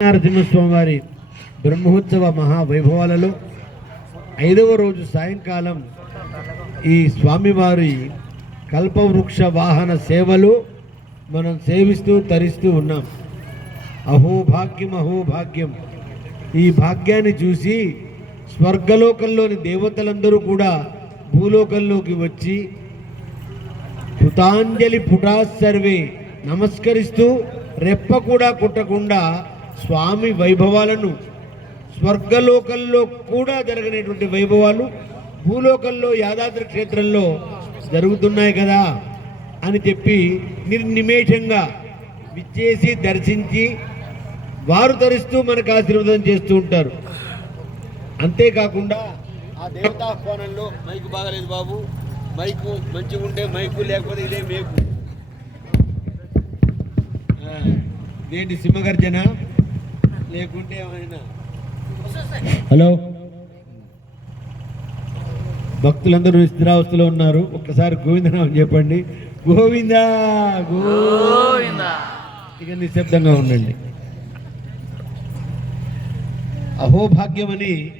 నరసింహస్వామి వారి బ్రహ్మోత్సవ మహావైభవాలలో ఐదవ రోజు సాయంకాలం ఈ స్వామివారి కల్పవృక్ష వాహన సేవలు మనం సేవిస్తూ తరిస్తూ ఉన్నాం. అహోభాగ్యం అహోభాగ్యం ఈ భాగ్యాన్ని చూసి స్వర్గలోకంలోని దేవతలందరూ కూడా భూలోకంలోకి వచ్చి కృతాంజలి పుటా సర్వే నమస్కరిస్తూ రెప్ప కూడా కుట్టకుండా స్వామి వైభవాలను స్వర్గలోకంలో కూడా జరగనేటువంటి వైభవాలు భూలోకంలో యాదాద్రి క్షేత్రంలో జరుగుతున్నాయి కదా అని చెప్పి నిర్నిమేషంగా విచ్చేసి దర్శించి వారు ధరిస్తూ మనకు ఆశీర్వాదం చేస్తూ ఉంటారు. అంతేకాకుండా ఆ దేవతాహ్వానంలో మైకు బాగలేదు బాబు. మైకు మంచిగా ఉంటే మైకు లేకపోతే ఇదే మేకు. ఆ, సింహగర్జన? హలో? భక్తులందరూ నిద్రావస్థలో ఉన్నారు. ఒక్కసారి గోవిందనామం చెప్పండి. గోవిందా గోవింద. ఇక నిశ్శబ్దంగా ఉండండి. అహోభాగ్యమని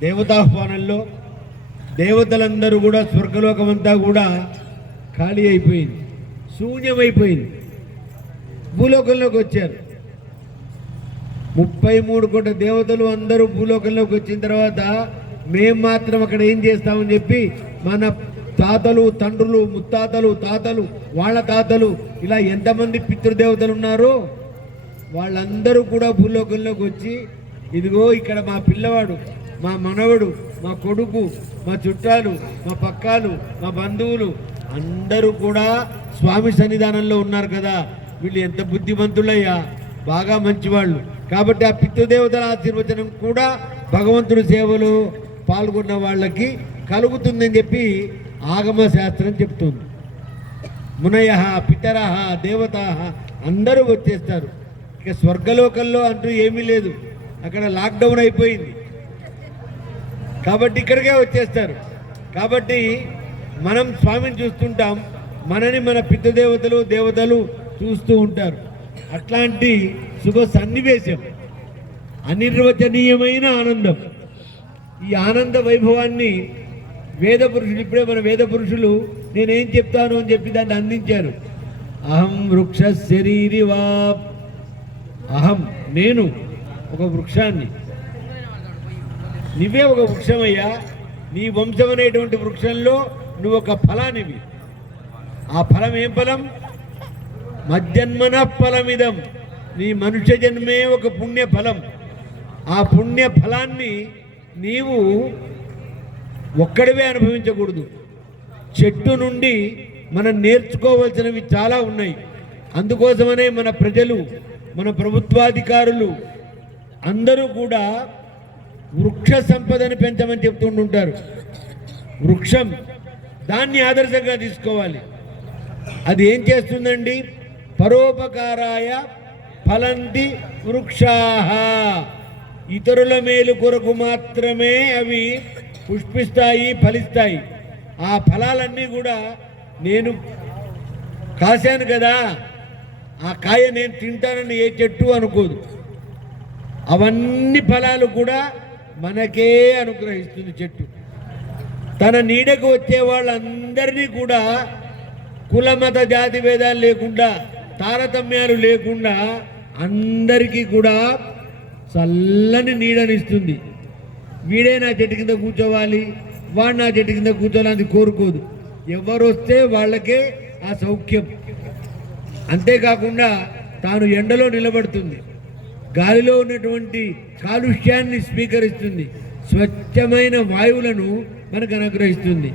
దేవతాహ్వానంలో దేవతలందరూ కూడా స్వర్గలోకమంతా కూడా ఖాళీ అయిపోయింది. శూన్యమైపోయింది. భూలోకంలోకి వచ్చారు. ముప్పై మూడు కోట్ల దేవతలు అందరూ భూలోకంలోకి వచ్చిన తర్వాత మేం మాత్రం అక్కడ ఏం చేస్తామని చెప్పి మన తాతలు తండ్రులు ముత్తాతలు తాతలు వాళ్ళ తాతలు ఇలా ఎంతమంది పితృదేవతలు ఉన్నారో వాళ్ళందరూ కూడా భూలోకంలోకి వచ్చి ఇదిగో ఇక్కడ మా పిల్లవాడు మా మనవడు మా కొడుకు మా చుట్టాలు మా పక్కాలు మా బంధువులు అందరూ కూడా స్వామి సన్నిధానంలో ఉన్నారు కదా. వీళ్ళు ఎంత బుద్ధిమంతులయ్యా. బాగా మంచివాళ్ళు. కాబట్టి ఆ పితృదేవతల ఆశీర్వచనం కూడా భగవంతుడి సేవలో పాల్గొన్న వాళ్ళకి కలుగుతుందని చెప్పి ఆగమ శాస్త్రం చెప్తుంది. మునయ పితర దేవత అందరూ వచ్చేస్తారు. ఇక స్వర్గలోకంలో అంటూ ఏమీ లేదు. అక్కడ లాక్డౌన్ అయిపోయింది. కాబట్టి ఇక్కడికే వచ్చేస్తారు. కాబట్టి మనం స్వామిని చూస్తుంటాం. మనని మన పితృదేవతలు దేవతలు చూస్తూ ఉంటారు. అట్లాంటి శుభ సన్నివేశం అనిర్వచనీయమైన ఆనందం. ఈ ఆనంద వైభవాన్ని వేద పురుషులు ఇప్పుడే మన వేద పురుషులు నేనేం చెప్తాను అని చెప్పి దాన్ని అందించారు. అహం వృక్ష శరీరి వా. అహం నేను ఒక వృక్షాన్ని. నువ్వే ఒక వృక్షమయ్యా. నీ వంశం అనేటువంటి వృక్షంలో నువ్వు ఒక ఫలానివి. ఆ ఫలం ఏం ఫలం? మధ్యన్మన ఫలమిదం. నీ మనుష్య జన్మే ఒక పుణ్య ఫలం ఆ పుణ్య ఫలాన్ని నీవు ఒక్కడివే అనుభవించకూడదు. చెట్టు నుండి మనం నేర్చుకోవలసినవి చాలా ఉన్నాయి. అందుకోసమనే మన ప్రజలు మన ప్రభుత్వాధికారులు అందరూ కూడా వృక్ష సంపదను పెంచమని చెప్తుంటుంటారు. వృక్షం దాన్ని ఆదర్శంగా తీసుకోవాలి. అది ఏం చేస్తుందండి? పరోపకారాయ ఫలంతి వృక్షాహ ఇతరుల మేలు కొరకు మాత్రమే అవి పుష్పిస్తాయి ఫలిస్తాయి. ఆ ఫలాలన్నీ కూడా నేను కాశాను కదా. ఆ కాయ నేను తింటానని ఏ చెట్టు అనుకోదు. అవన్నీ ఫలాలు కూడా మనకే అనుగ్రహిస్తుంది చెట్టు. తన నీడకు వచ్చే వాళ్ళందరినీ కూడా కులమత జాతి భేదాలు లేకుండా తారతమ్యాలు లేకుండా అందరికీ కూడా చల్లని నీడనిస్తుంది. వీడే నా చెట్టు కింద కూర్చోవాలి వాడు నా చెట్టు కింద కూర్చోవాలని కోరుకోదు. ఎవరు వస్తే వాళ్ళకే ఆ సౌఖ్యం. అంతేకాకుండా తాను ఎండలో నిలబడుతుంది. గాలిలో ఉన్నటువంటి కాలుష్యాన్ని స్వీకరిస్తుంది. స్వచ్ఛమైన వాయువులను మనకు అనుగ్రహిస్తుంది.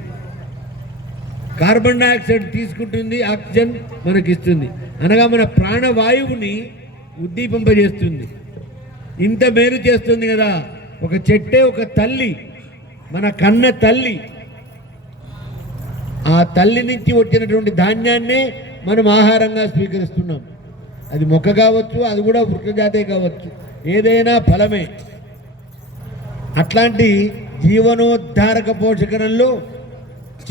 కార్బన్ డైఆక్సైడ్ తీసుకుంటుంది ఆక్సిజన్ మనకిస్తుంది. అనగా మన ప్రాణవాయువుని ఉద్దీపింపజేస్తుంది. ఇంత మేలు చేస్తుంది కదా. ఒక చెట్టే ఒక తల్లి మన కన్న తల్లి. ఆ తల్లి నుంచి వచ్చినటువంటి ధాన్యాన్నే మనం ఆహారంగా స్వీకరిస్తున్నాం. అది మొక్క కావచ్చు అది కూడా వృక్షజాతే కావచ్చు. ఏదైనా ఫలమే. అట్లాంటి జీవనోద్ధారక పోషకరంలో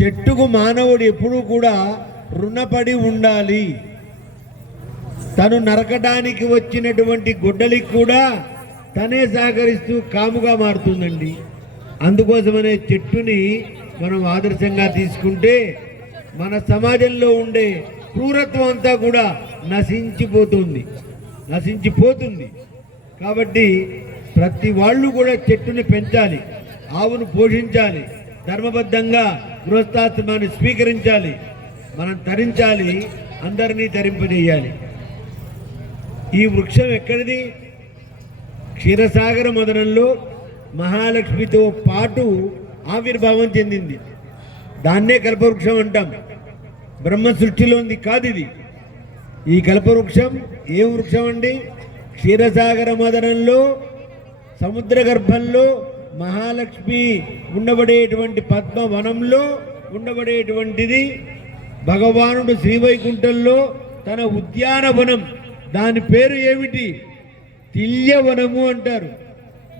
చెట్టుకు మానవుడు ఎప్పుడూ కూడా రుణపడి ఉండాలి. తను నరకడానికి వచ్చినటువంటి గుడ్డలికి కూడా తనే సహకరిస్తూ కాముగా మారుతుందండి. అందుకోసమనే చెట్టుని మనం ఆదర్శంగా తీసుకుంటే మన సమాజంలో ఉండే క్రూరత్వం అంతా కూడా నశించిపోతుంది నశించిపోతుంది. కాబట్టి ప్రతి వాళ్ళు కూడా చెట్టుని పెంచాలి ఆవును పోషించాలి ధర్మబద్ధంగా గృహస్థాశ్రమాన్ని స్వీకరించాలి మనం తరించాలి అందరినీ తరింపజేయాలి. ఈ వృక్షం ఎక్కడిది? క్షీరసాగర మదనంలో మహాలక్ష్మితో పాటు ఆవిర్భావం చెందింది. దాన్నే కల్పవృక్షం అంటాం. బ్రహ్మ సృష్టిలోంది కాదు ఇది ఈ కల్పవృక్షం ఏ వృక్షం అండి? క్షీరసాగర మదనంలో సముద్ర గర్భంలో మహాలక్ష్మి ఉండబడేటువంటి పద్మవనంలో ఉండబడేటువంటిది. భగవానుడు శ్రీవైకుంఠంలో తన ఉద్యానవనం దాని పేరు ఏమిటి? తిల్యవనము అంటారు.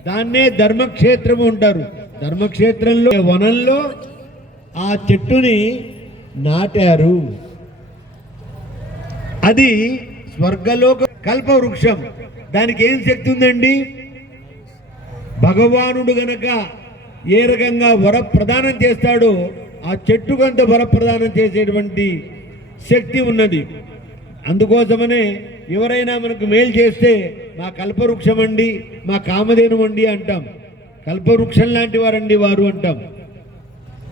దాన్నే ధర్మక్షేత్రము అంటారు. ధర్మక్షేత్రంలో వనంలో ఆ చెట్టుని నాటారు. అది స్వర్గలోక కల్పవృక్షం. దానికి ఏం శక్తి ఉందండి? భగవానుడు గనక ఏ రకంగా వర ప్రదానం చేస్తాడో ఆ చెట్టుకంత వర ప్రదానం చేసేటువంటి శక్తి ఉన్నది. అందుకోసమనే ఎవరైనా మనకు మేలు చేస్తే మా కల్పవృక్షం అండి మా కామధేను అండి అంటాం. కల్పవృక్షం లాంటి వారండి వారు అంటాం.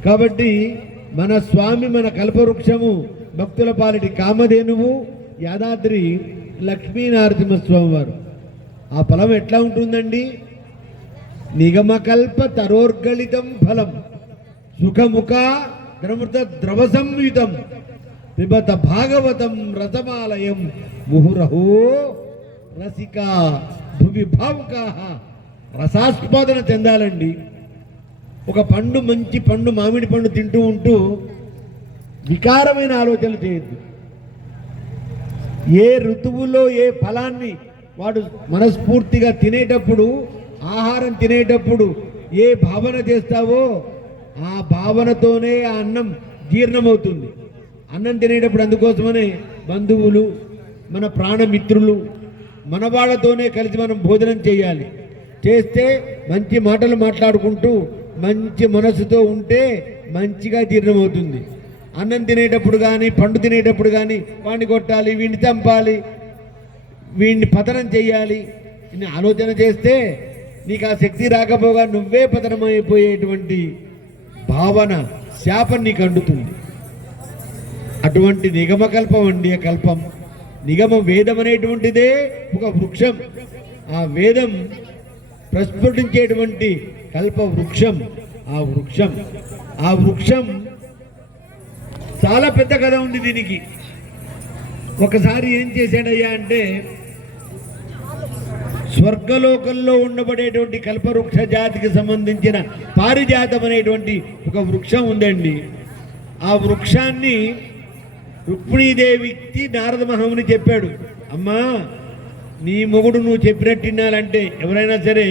కాబట్టి మన స్వామి మన కల్పవృక్షము భక్తుల పాలిటి కామధేనువు యాదాద్రి లక్ష్మీనరసింహస్వామి వారు. ఆ ఫలం ఎట్లా ఉంటుందండి? నిగమకల్ప తరోర్గళితం ఫలం. సుఖముఖ ద్రమృత ద్రవ సంయుతం పిబత భాగవతం రథమాలయం ముహురహో రసిక భువి భావుకాహ రసాస్పాదన చెందాలండి. ఒక పండు మంచి పండు మామిడి పండు తింటూ ఉంటూ వికారమైన ఆలోచనలు చేయొద్దు. ఏ ఋతువులో ఏ ఫలాన్ని వాడు మనస్ఫూర్తిగా తినేటప్పుడు ఆహారం తినేటప్పుడు ఏ భావన చేస్తావో ఆ భావనతోనే ఆ అన్నం జీర్ణమవుతుంది. అన్నం తినేటప్పుడు అందుకోసమనే బంధువులు మన ప్రాణమిత్రులు మన వాళ్ళతోనే కలిసి మనం భోజనం చేయాలి. చేస్తే మంచి మాటలు మాట్లాడుకుంటూ మంచి మనసుతో ఉంటే మంచిగా జీర్ణమవుతుంది అన్నం తినేటప్పుడు కానీ పండు తినేటప్పుడు కానీ వాడిని కొట్టాలి వీడిని చంపాలి వీడిని పతనం చేయాలి ఆలోచన చేస్తే నీకు ఆ శక్తి రాకపోగా నువ్వే పతనమైపోయేటువంటి భావన శాపం నీకు అండుతుంది అటువంటి నిగమకల్పం అండి ఆ కల్పం నిగమ వేదం అనేటువంటిదే ఒక వృక్షం. ఆ వేదం ప్రస్ఫుటించేటువంటి కల్ప వృక్షం. ఆ వృక్షం. ఆ వృక్షం చాలా పెద్ద కథ ఉంది దీనికి. ఒకసారి ఏం చేశాడయ్యా అంటే స్వర్గలోకంలో ఉండబడేటువంటి కల్పవృక్ష జాతికి సంబంధించిన పారిజాతం అనేటువంటి ఒక వృక్షం ఉందండి. ఆ వృక్షాన్ని రుక్మిణీదేవికి నారద మహాముని చెప్పాడు. అమ్మా నీ మొగుడు నువ్వు చెప్పినట్టు వినాలంటే ఎవరైనా సరే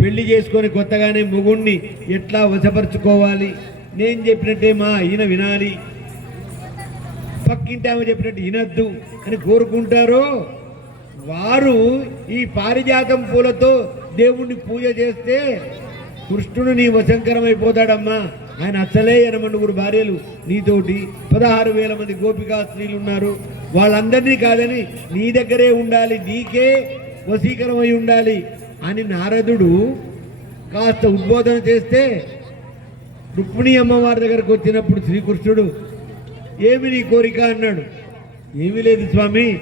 పెళ్ళి చేసుకొని కొత్తగానే మొగుణ్ణి ఎట్లా వశపరుచుకోవాలి? నేను చెప్పినట్టే మా ఈయన వినాలి. పక్కింటి ఆమె చెప్పినట్టు వినద్దు అని కోరుకుంటారో? వారు ఈ పారిజాతం పూలతో దేవుణ్ణి పూజ చేస్తే కృష్ణుడు నీ వశంకరమైపోతాడమ్మా. ఆయన అసలే ఎనమనుగురు భార్యలు నీతోటి పదహారు వేల మంది గోపికా స్త్రీలు ఉన్నారు వాళ్ళందరినీ కాదని నీ దగ్గరే ఉండాలి నీకే వశీకరమై ఉండాలి అని నారదుడు కాస్త ఉద్బోధన చేస్తే రుక్మిణి అమ్మవారి దగ్గరకు వచ్చినప్పుడు శ్రీకృష్ణుడు ఏమి నీ కోరిక? అన్నాడు. ఏమీ లేదు స్వామి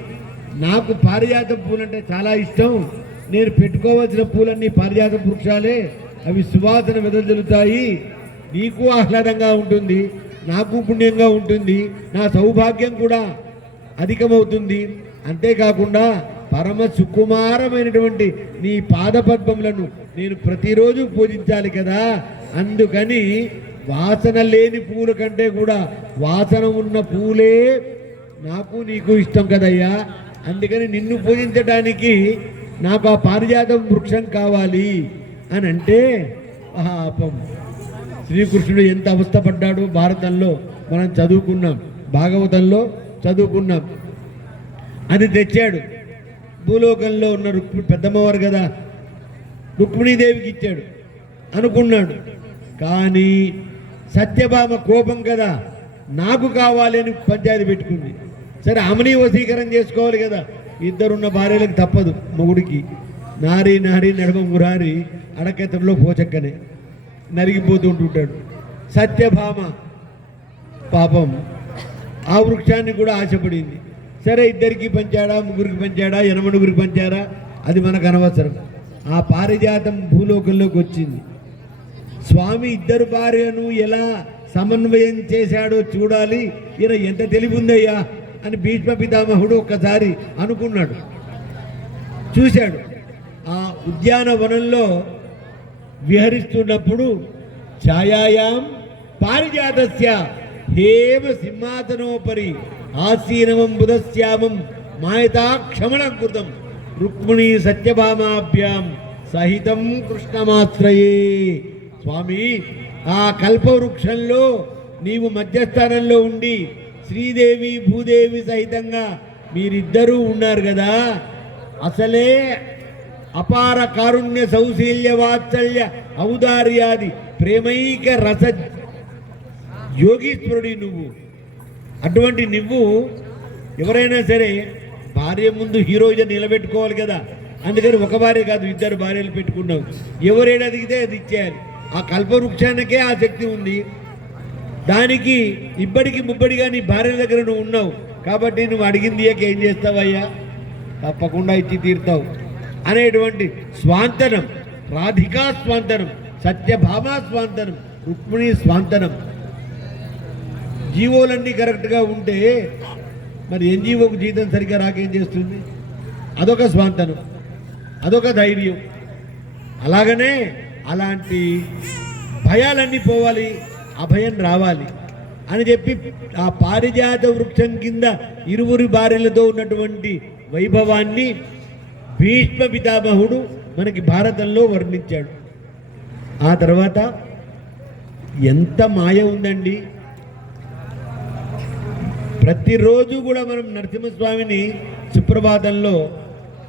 నాకు పారిజాత పూలంటే చాలా ఇష్టం. నేను పెట్టుకోవాల్సిన పూలన్నీ పారిజాత వృక్షాలే. అవి సువాసన వెదజల్లుతాయి. నీకు ఆహ్లాదంగా ఉంటుంది నాకు పుణ్యంగా ఉంటుంది నా సౌభాగ్యం కూడా అధికమవుతుంది. అంతేకాకుండా పరమ సుకుమారమైనటువంటి నీ పాదపద్మములను నేను ప్రతిరోజు పూజించాలి కదా. అందుకని వాసన లేని పూల కంటే కూడా వాసన ఉన్న పూలే నాకు నీకు ఇష్టం కదయ్యా. అందుకని నిన్ను పూజించడానికి నాకు ఆ పారిజాతం వృక్షం కావాలి. అని అంటే పాపం. శ్రీకృష్ణుడు ఎంత అవస్థపడ్డాడు భారతంలో మనం చదువుకున్నాం భాగవతంలో చదువుకున్నాం. అది తెచ్చాడు. భూలోకంలో ఉన్న రుక్మి పెద్దమ్మవారు కదా రుక్మిణీదేవికి ఇచ్చాడు. అనుకున్నాడు. కానీ సత్యభామ కోపం కదా నాకు కావాలి అని పంచాయతీ పెట్టుకుంది. సరే ఆమెని వశీకరణ చేసుకోవాలి కదా. ఇద్దరున్న భార్యలకు తప్పదు మొగుడికి. నారి నారి నడమ మురారి అడకెత్తడంలో పోచక్కనే. నరిగిపోతుంటుంటాడు సత్యభామ పాపం ఆ వృక్షాన్ని కూడా ఆశపడింది. సరే ఇద్దరికి పంచాడా ముగ్గురికి పంచాడా ఎనమడుగురికి పంచారా? అది మనకు అనవసరం. ఆ పారిజాతం భూలోకంలోకి వచ్చింది. స్వామి ఇద్దరు భార్యను ఎలా సమన్వయం చేశాడో చూడాలి. ఈయన ఎంత తెలివి ఉందయ్యా అని భీష్మ పితామహుడు ఒక్కసారి అనుకున్నాడు. చూశాడు. ఆ ఉద్యానవనంలో విహరిస్తున్నప్పుడు ఛాయాయాం పారిజాతస్య హేమ సింహాసనోపరి ఆసీనమం బుధశ్యామం మాయతాక్షమణం కృతం. రుక్మిణీ సత్యభామాభ్యాం సహితం కృష్ణమాశ్రయే. స్వామి ఆ కల్పవృక్షంలో నీవు మధ్యస్థానంలో ఉండి శ్రీదేవి భూదేవి సహితంగా మీరిద్దరూ ఉన్నారు కదా. అసలే అపార కారుణ్య సౌశీల్య వాత్సల్య ఔదార్యాది ప్రేమైక రస యోగీశ్వరుడి నువ్వు. అటువంటి నువ్వు ఎవరైనా సరే భార్య ముందు హీరోయిన్ నిలబెట్టుకోవాలి కదా. అందుకని ఒక భార్య కాదు ఇద్దరు భార్యలు పెట్టుకున్నావు. ఎవరైనా అడిగితే అది ఇచ్చేయాలి. ఆ కల్పవృక్షానికే ఆ శక్తి ఉంది. దానికి ఇబ్బడికి ముబ్బడిగా నీ భార్య దగ్గర నువ్వు ఉన్నావు. కాబట్టి నువ్వు అడిగింది ఏం చేస్తావయ్యా? తప్పకుండా ఇచ్చి తీరుతావు. అనేటువంటి స్వాంతనం రాధికా స్వాంతనం సత్యభామా స్వాంతనం రుక్మిణి స్వాంతనం. జీవోలన్నీ కరెక్ట్గా ఉంటే మరి ఎన్జిఓకు జీతం సరిగ్గా రాకేం చేస్తుంది? అదొక స్వాంతనం అదొక ధైర్యం. అలాగనే అలాంటి భయాలన్నీ పోవాలి అభయం రావాలి అని చెప్పి ఆ పారిజాత వృక్షం కింద ఇరువురి భార్యలతో ఉన్నటువంటి వైభవాన్ని భీష్మ పితామహుడు మనకి భారతంలో వర్ణించాడు. ఆ తర్వాత ఎంత మాయ ఉందండి. ప్రతిరోజు కూడా మనం నరసింహస్వామిని సుప్రభాతంలో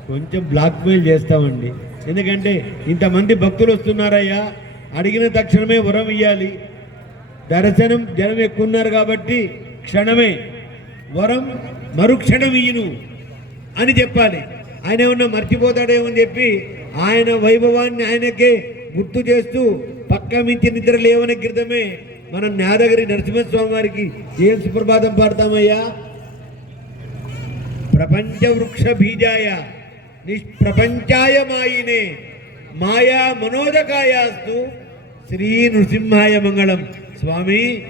కొంచెం బ్లాక్మెయిల్ చేస్తామండి. ఎందుకంటే ఇంతమంది భక్తులు వస్తున్నారయ్యా అడిగిన తక్షణమే వరం ఇవ్వాలి దర్శనం జనం ఎక్కువ ఉన్నారు కాబట్టి క్షణమే వరం మరుక్షణం ఇయ్యను అని చెప్పాలి. ఆయన ఏమన్నా మర్చిపోతాడేమో అని చెప్పి ఆయన వైభవాన్ని ఆయనకే గుర్తు చేస్తూ పక్క మించి నిద్ర లేవని క్రితమే మనం నాదగిరి నరసింహస్వామి వారికి ఏం సుప్రభాతం పాడతామయ్యా. ప్రపంచ వృక్ష బీజాయ నిష్ప్రపంచాయ మాయినే మాయా మనోదకాయాస్తు శ్రీ నృసింహాయ మంగళం. స్వామి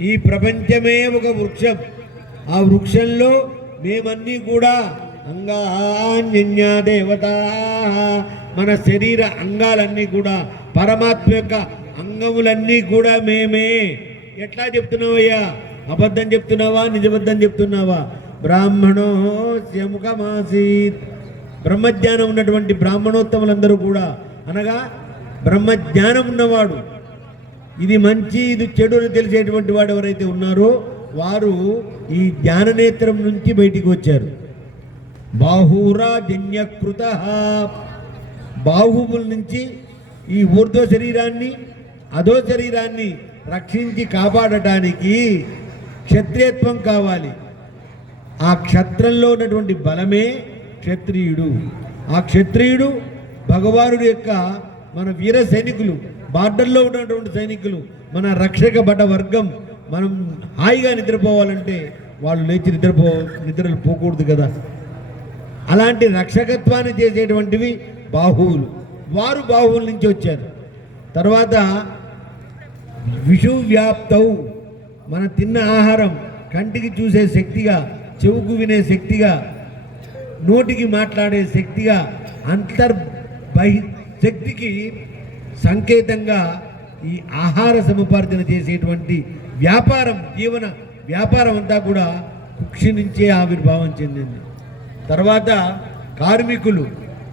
ఈ ప్రపంచమే ఒక వృక్షం. ఆ వృక్షంలో మేమన్నీ కూడా అంగాన్య దేవత మన శరీర అంగాలన్నీ కూడా పరమాత్మ యొక్క అంగములన్నీ కూడా మేమే. ఎట్లా చెప్తున్నావయ్యా? అబద్ధం చెప్తున్నావా? నిజబద్ధం చెప్తున్నావా? బ్రాహ్మణో ముఖమాసీత్. బ్రహ్మజ్ఞానం ఉన్నటువంటి బ్రాహ్మణోత్తములందరూ కూడా అనగా బ్రహ్మజ్ఞానం ఉన్నవాడు. ఇది మంచి ఇది చెడు అని తెలిసేటువంటి వాడు ఎవరైతే ఉన్నారో వారు ఈ జ్ఞాననేత్రం నుంచి బయటికి వచ్చారు. బాహురాజన్యకృత. బాహువుల నుంచి ఈ ఊర్ధ్వ శరీరాన్ని అధో శరీరాన్ని రక్షించి కాపాడటానికి క్షత్రియత్వం కావాలి. ఆ క్షత్రంలో ఉన్నటువంటి బలమే క్షత్రియుడు. ఆ క్షత్రియుడు భగవానుడి యొక్క మన వీర సైనికులు బార్డర్లో ఉన్నటువంటి సైనికులు మన రక్షక భట వర్గం మనం హాయిగా నిద్రపోవాలంటే వాళ్ళు లేచి నిద్రపో నిద్రలు పోకూడదు కదా. అలాంటి రక్షకత్వాన్ని చేసేటువంటివి బాహువులు. వారు బాహువుల నుంచి వచ్చారు. తర్వాత విషువ్యాప్తవు మనం మన తిన్న ఆహారం కంటికి చూసే శక్తిగా చెవుకు వినే శక్తిగా నోటికి మాట్లాడే శక్తిగా అంతర్బహి శక్తికి సంకేతంగా ఈ ఆహార సముపార్జన చేసేటువంటి వ్యాపారం జీవన వ్యాపారం అంతా కూడా కుక్షి నుంచే ఆవిర్భావం చెందింది. తర్వాత కార్మికులు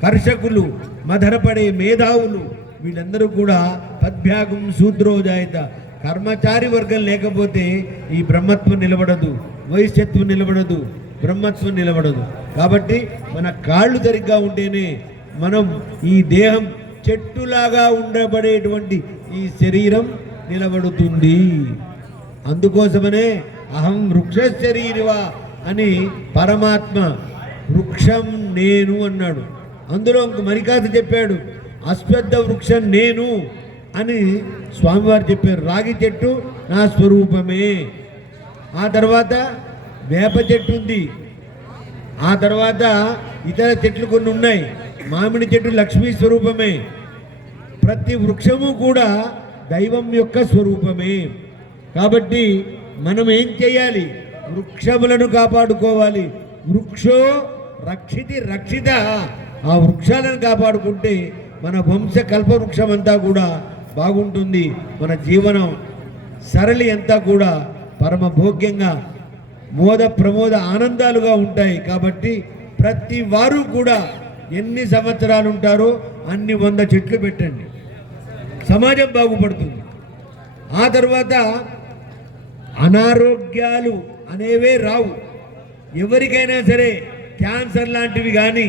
కర్షకులు మధరపడే మేధావులు వీళ్ళందరూ కూడా పద్భ్యాగం శూద్రోజాయిత కర్మచారి వర్గం లేకపోతే ఈ బ్రహ్మత్వం నిలబడదు వైశ్యత్వం నిలబడదు బ్రహ్మత్వం నిలబడదు. కాబట్టి మన కాళ్ళు సరిగ్గా ఉంటేనే మనం ఈ దేహం చెట్టులాగా ఉండబడేటువంటి ఈ శరీరం నిలబడుతుంది. అందుకోసమనే అహం వృక్ష శరీరవా అని పరమాత్మ వృక్షం నేను అన్నాడు. అందులో ఇంక మరికాత చెప్పాడు. అశ్వద్ధ వృక్షం నేను అని స్వామివారు చెప్పారు. రాగి చెట్టు నా స్వరూపమే. ఆ తర్వాత వేప చెట్టు ఉంది. ఆ తర్వాత ఇతర చెట్లు కొన్ని ఉన్నాయి. మామిడి చెట్టు లక్ష్మీ స్వరూపమే. ప్రతి వృక్షము కూడా దైవం యొక్క స్వరూపమే. కాబట్టి మనం ఏం చేయాలి? వృక్షములను కాపాడుకోవాలి. వృక్షో రక్షితి రక్షిత. ఆ వృక్షాలను కాపాడుకుంటే మన వంశ కల్పవృక్షం అంతా కూడా బాగుంటుంది. మన జీవనం సరళి అంతా కూడా పరమ భోగ్యంగా మోద ప్రమోద ఆనందాలుగా ఉంటాయి. కాబట్టి ప్రతి వారు కూడా ఎన్ని సంవత్సరాలు ఉంటారో అన్ని వంద చెట్లు పెట్టండి. సమాజం బాగుపడుతుంది. ఆ తర్వాత అనారోగ్యాలు అనేవే రావు. ఎవరికైనా సరే క్యాన్సర్ లాంటివి కానీ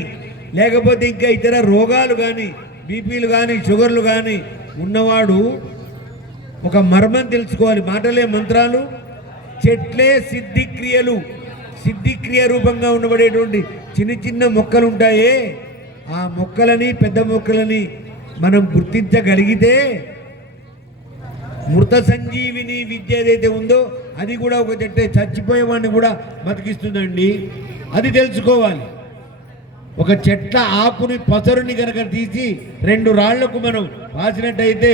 లేకపోతే ఇంకా ఇతర రోగాలు కానీ బీపీలు కానీ షుగర్లు కానీ ఉన్నవాడు ఒక మర్మం తెలుసుకోవాలి. మాటలే మంత్రాలు చెట్లే సిద్ధిక్రియలు. సిద్ధిక్రియ రూపంగా ఉండబడేటువంటి చిన్న చిన్న మొక్కలు ఉంటాయే ఆ మొక్కలని పెద్ద మొక్కలని మనం గుర్తించగలిగితే మృత సంజీవిని విద్య ఏదైతే ఉందో అది కూడా ఒక చెట్టే చచ్చిపోయేవాడిని కూడా బతికిస్తుందండి. అది తెలుసుకోవాలి. ఒక చెట్ల ఆకుని పసరుని కనుక తీసి రెండు రాళ్ళకు మనం రాసినట్టయితే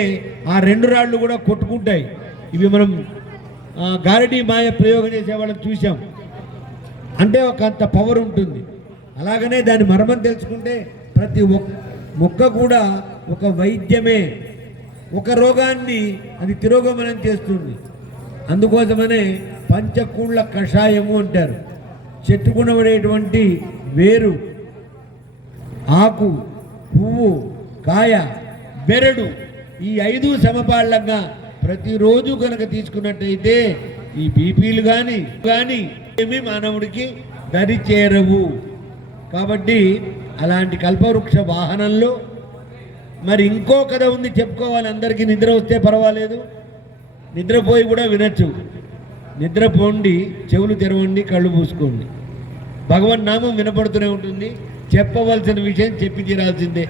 ఆ రెండు రాళ్ళు కూడా కొట్టుకుంటాయి. ఇవి మనం గారడీ మాయ ప్రయోగం చేసే వాళ్ళని చూసాం అంటే ఒక అంత పవర్ ఉంటుంది. అలాగనే దాని మర్మం తెలుసుకుంటే ప్రతి ఒక్క మొక్క కూడా ఒక వైద్యమే. ఒక రోగాన్ని అది తిరోగమనం చేస్తుంది. అందుకోసమనే పంచకూళ్ళ కషాయము అంటారు. చెట్టుకునబడేటువంటి వేరు ఆకు పువ్వు కాయ బెరడు ఈ ఐదు సమపాళ్ళంగా ప్రతిరోజు కనుక తీసుకున్నట్టయితే ఈ బీపీలు కానీ కానీ ఏమి మానవుడికి దరి చేరవు. కాబట్టి అలాంటి కల్పవృక్ష వాహనంలో మరి ఇంకో కథ ఉంది చెప్పుకోవాలి. అందరికీ నిద్ర వస్తే పర్వాలేదు. నిద్రపోయి కూడా వినొచ్చు. నిద్రపోండి చెవులు తెరవండి కళ్ళు మూసుకోండి. భగవన్ నామం వినపడుతూనే ఉంటుంది. చెప్పవలసిన విషయం చెప్పి తీరాల్సిందే.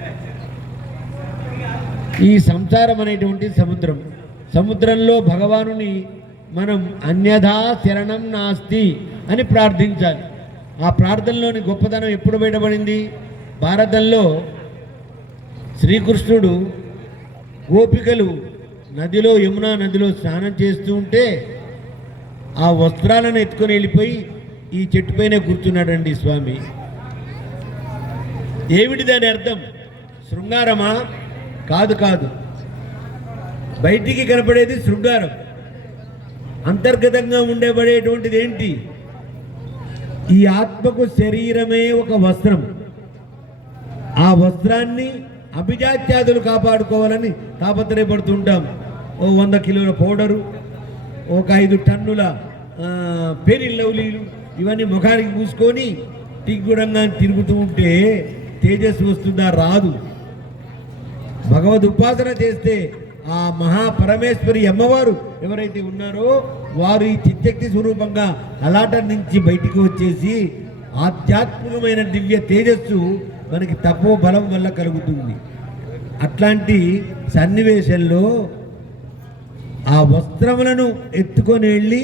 ఈ సంసారం అనేటువంటి సముద్రం. సముద్రంలో భగవానుని మనం అన్యథా శరణం నాస్తి అని ప్రార్థించాలి. ఆ ప్రార్థనలోని గొప్పతనం ఎప్పుడు బయటపడింది? భారతంలో శ్రీకృష్ణుడు గోపికలు నదిలో యమునా నదిలో స్నానం చేస్తూ ఉంటే ఆ వస్త్రాలను ఎత్తుకొని వెళ్ళిపోయి ఈ చెట్టు పైన కూర్చున్నాడండి స్వామి. ఏమిటి దాని అర్థం? శృంగారమా? కాదు కాదు. బయటికి కనపడేది శృంగారం. అంతర్గతంగా ఉండబడేటువంటిది ఏంటి? ఈ ఆత్మకు శరీరమే ఒక వస్త్రం. ఆ వస్త్రాన్ని అభిజాత్యాదులు కాపాడుకోవాలని తాపత్రయపడుతుంటాం. ఓ వంద కిలోల పౌడరు ఒక ఐదు టన్నుల ఆ, లవ్లీలు ఇవన్నీ ముఖానికి పూసుకొని టిగ్గుడంగా తిరుగుతూ ఉంటే తేజస్సు వస్తుందా? రాదు. భగవద్ ఉపాసన చేస్తే ఆ మహాపరమేశ్వరి అమ్మవారు ఎవరైతే ఉన్నారో వారు ఈ చిత్తక్తి స్వరూపంగా అలాట నుంచి బయటికి వచ్చేసి ఆధ్యాత్మికమైన దివ్య తేజస్సు మనకి తపో బలం వల్ల కలుగుతుంది. అట్లాంటి సన్నివేశంలో ఆ వస్త్రములను ఎత్తుకొని వెళ్ళి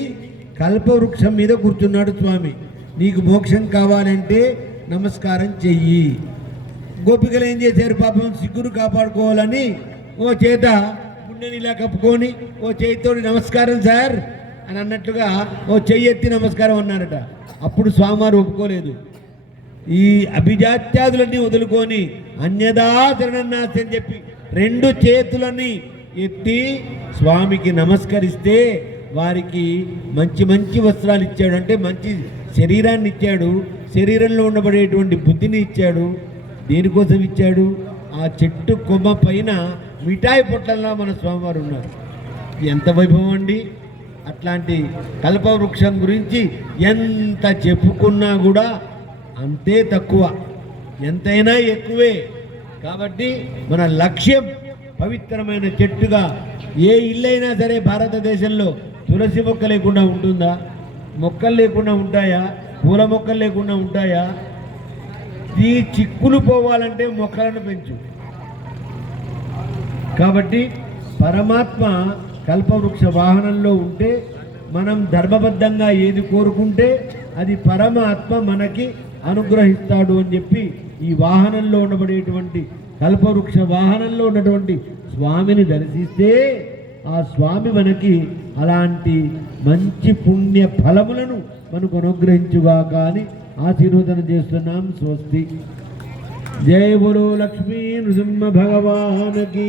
కల్పవృక్షం మీద కూర్చున్నాడు స్వామి. నీకు మోక్షం కావాలంటే నమస్కారం చెయ్యి. గోపికలు ఏం చేశారు? పాపం సిగ్గును కాపాడుకోవాలని ఓ చేత గుండెని ఇలా కప్పుకొని ఓ చేతితోటి నమస్కారం సార్ అని అన్నట్లుగా ఓ చెయ్యి ఎత్తి నమస్కారం అన్నారట. అప్పుడు స్వామివారు ఒప్పుకోలేదు. ఈ అభిజాత్యాదులన్నీ వదులుకొని అన్యదా అని చెప్పి రెండు చేతులని ఎత్తి స్వామికి నమస్కరిస్తే వారికి మంచి మంచి వస్త్రాలు ఇచ్చాడు. అంటే మంచి శరీరాన్ని ఇచ్చాడు. శరీరంలో ఉండబడేటువంటి బుద్ధిని ఇచ్చాడు. దేనికోసం ఇచ్చాడు? ఆ చెట్టు కొమ్మ పైన మిఠాయి పొట్లల్లా మన స్వామివారు ఉన్నారు. ఎంత వైభవం అండి. అట్లాంటి కల్పవృక్షం గురించి ఎంత చెప్పుకున్నా కూడా అంతే తక్కువ. ఎంతైనా ఎక్కువే. కాబట్టి మన లక్ష్యం పవిత్రమైన చెట్టుగా ఏ ఇల్లైనా సరే భారతదేశంలో తులసి మొక్క లేకుండా ఉంటుందా? మొక్కలు లేకుండా ఉంటాయా? పూల మొక్కలు లేకుండా ఉంటాయా? ఈ చిక్కులు పోవాలంటే మొక్కలను పెంచు. కాబట్టి పరమాత్మ కల్పవృక్ష వాహనంలో ఉంటే మనం ధర్మబద్ధంగా ఏది కోరుకుంటే అది పరమాత్మ మనకి అనుగ్రహిస్తాడు అని చెప్పి ఈ వాహనంలో ఉండబడేటువంటి కల్పవృక్ష వాహనంలో ఉన్నటువంటి స్వామిని దర్శిస్తే ఆ స్వామి మనకి అలాంటి మంచి పుణ్య ఫలములను మనకు అనుగ్రహించుగా కానీ ఆశీర్వదన చేస్తున్నాం. స్వస్తి. జయ గురు లక్ష్మీ నృసింహ భగవానికి